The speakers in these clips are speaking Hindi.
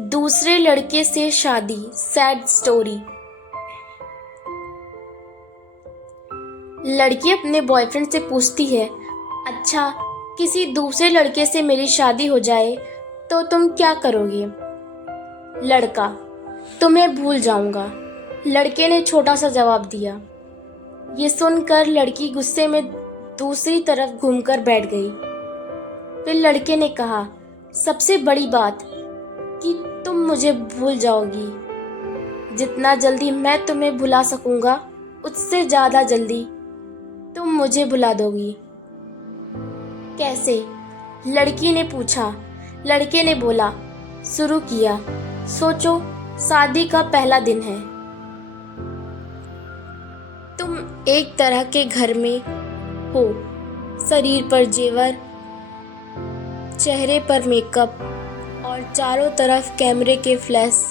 दूसरे लड़के से शादी, सैड स्टोरी। लड़की अपने बॉयफ्रेंड से पूछती है, अच्छा किसी दूसरे लड़के से मेरी शादी हो जाए तो तुम क्या करोगे? लड़का, तुम्हें भूल जाऊंगा। लड़के ने छोटा सा जवाब दिया। ये सुनकर लड़की गुस्से में दूसरी तरफ घूमकर बैठ गई। फिर लड़के ने कहा, सबसे बड़ी बात कि तुम मुझे भूल जाओगी। जितना जल्दी मैं तुम्हें भुला सकूंगा उससे ज्यादा जल्दी तुम मुझे भुला दोगी। कैसे? लड़की ने पूछा। लड़के ने बोला, शुरू किया, सोचो शादी का पहला दिन है। तुम एक तरह के घर में हो, शरीर पर जेवर, चेहरे पर मेकअप और चारों तरफ कैमरे के फ्लैश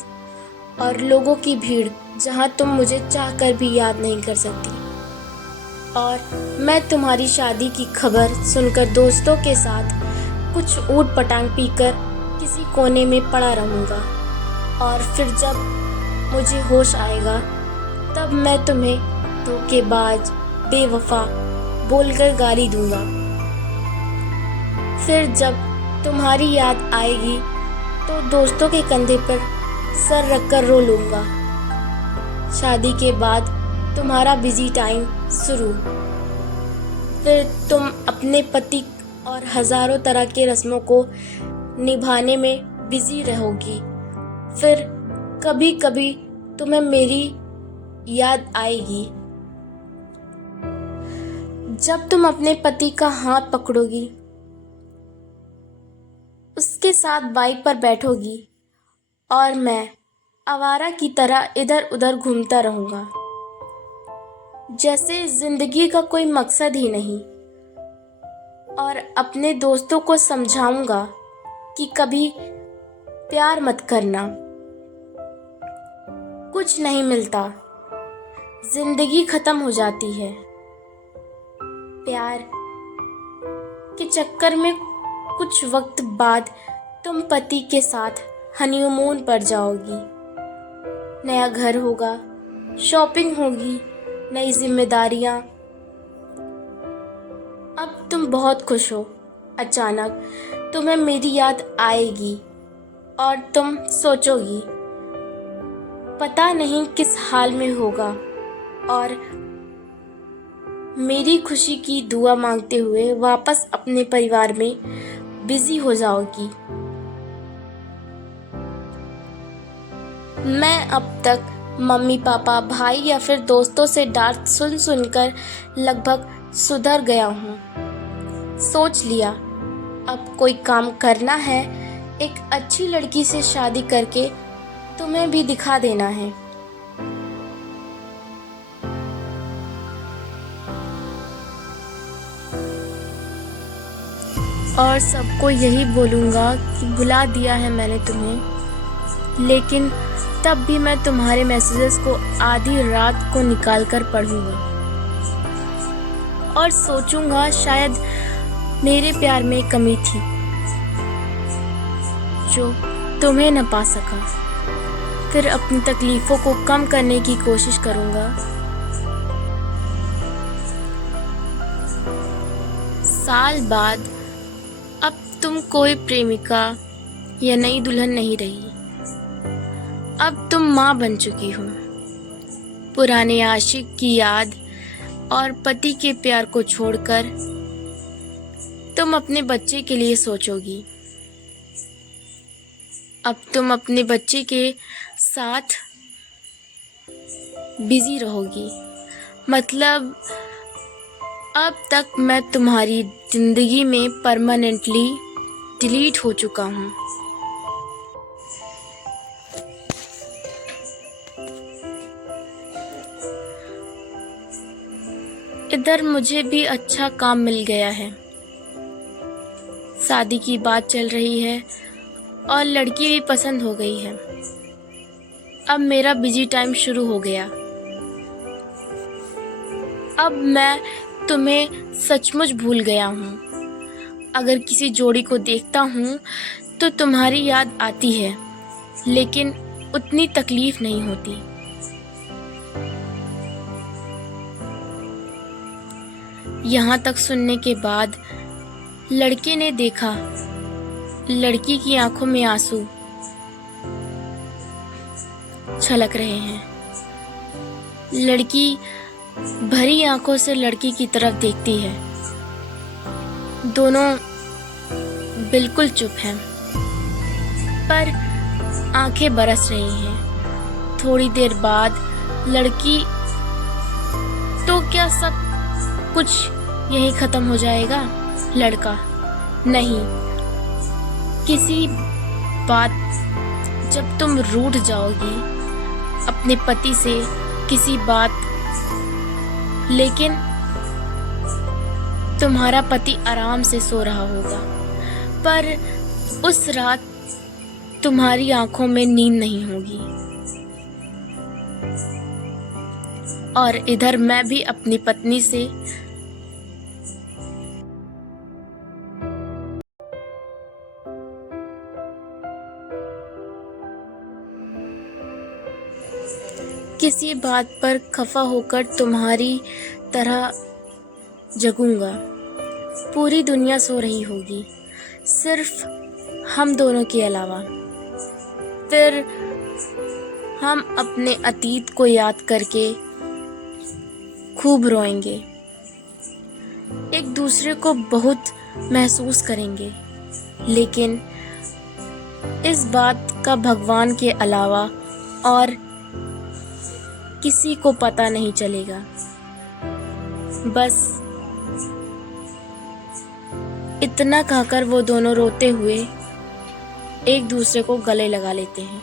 और लोगों की भीड़, जहां तुम मुझे चाहकर भी याद नहीं कर सकती। और मैं तुम्हारी शादी की खबर सुनकर दोस्तों के साथ कुछ ऊट पटांग पीकर किसी कोने में पड़ा रहूंगा। और फिर जब मुझे होश आएगा तब मैं तुम्हें धोखेबाज, बेवफा बोलकर गाली दूंगा। फिर जब तुम्हारी याद आएगी तो दोस्तों के कंधे पर सर रखकर रो लूंगा। शादी के बाद तुम्हारा बिजी टाइम शुरू। फिर तुम अपने पति और हजारों तरह के रस्मों को निभाने में बिजी रहोगी। फिर कभी कभी तुम्हें मेरी याद आएगी जब तुम अपने पति का हाथ पकड़ोगी, उसके साथ बाइक पर बैठोगी और मैं आवारा की तरह इधर उधर घूमता रहूंगा, जैसे जिंदगी का कोई मकसद ही नहीं। और अपने दोस्तों को समझाऊंगा कि कभी प्यार मत करना, कुछ नहीं मिलता, जिंदगी खत्म हो जाती है। प्यार के चक्कर में कुछ वक्त बाद तुम पति के साथ हनीमून पर जाओगी। नया घर होगा, शॉपिंग होगी, नई जिम्मेदारियां। अब तुम बहुत खुश हो। अचानक तुम्हें मेरी याद आएगी और तुम सोचोगी, पता नहीं किस हाल में होगा, और मेरी खुशी की दुआ मांगते हुए वापस अपने परिवार में बिजी हो जाओगी। मैं अब तक मम्मी पापा, भाई या फिर दोस्तों से डांट सुन सुनकर लगभग सुधर गया हूँ। सोच लिया अब कोई काम करना है, एक अच्छी लड़की से शादी करके तुम्हें भी दिखा देना है। और सबको यही बोलूँगा कि भुला दिया है मैंने तुम्हें, लेकिन तब भी मैं तुम्हारे मैसेजेस को आधी रात को निकाल कर पढ़ूंगा और सोचूंगा शायद मेरे प्यार में कमी थी जो तुम्हें न पा सका। फिर अपनी तकलीफों को कम करने की कोशिश करूंगा। साल बाद अब तुम कोई प्रेमिका या नई दुल्हन नहीं रही, अब तुम माँ बन चुकी हो। पुराने आशिक की याद और पति के प्यार को छोड़कर तुम अपने बच्चे के लिए सोचोगी। अब तुम अपने बच्चे के साथ बिजी रहोगी। मतलब अब तक मैं तुम्हारी जिंदगी में परमानेंटली डिलीट हो चुका हूँ। इधर मुझे भी अच्छा काम मिल गया है, शादी की बात चल रही है और लड़की भी पसंद हो गई है। अब मेरा बिजी टाइम शुरू हो गया। अब मैं तुम्हें सचमुच भूल गया हूँ। अगर किसी जोड़ी को देखता हूँ तो तुम्हारी याद आती है। लेकिन उतनी तकलीफ नहीं होती। यहाँ तक सुनने के बाद लड़के ने देखा लड़की की आंखों में आंसू छलक रहे हैं। लड़की भरी आंखों से लड़की की तरफ देखती है। दोनों बिल्कुल चुप हैं, पर आंखें बरस रही हैं। थोड़ी देर बाद लड़की, तो क्या सब कुछ यही खत्म हो जाएगा? लड़का, नहीं, किसी बात, जब तुम रूठ जाओगी अपने पति से किसी बात, लेकिन तुम्हारा पति आराम से सो रहा होगा, पर उस रात तुम्हारी आंखों में नींद नहीं होगी, और इधर मैं भी अपनी पत्नी से किसी बात पर खफा होकर तुम्हारी तरह जगूंगा। पूरी दुनिया सो रही होगी, सिर्फ हम दोनों के अलावा। फिर हम अपने अतीत को याद करके खूब रोएंगे, एक दूसरे को बहुत महसूस करेंगे, लेकिन इस बात का भगवान के अलावा और किसी को पता नहीं चलेगा। बस इतना कहकर वो दोनों रोते हुए एक दूसरे को गले लगा लेते हैं।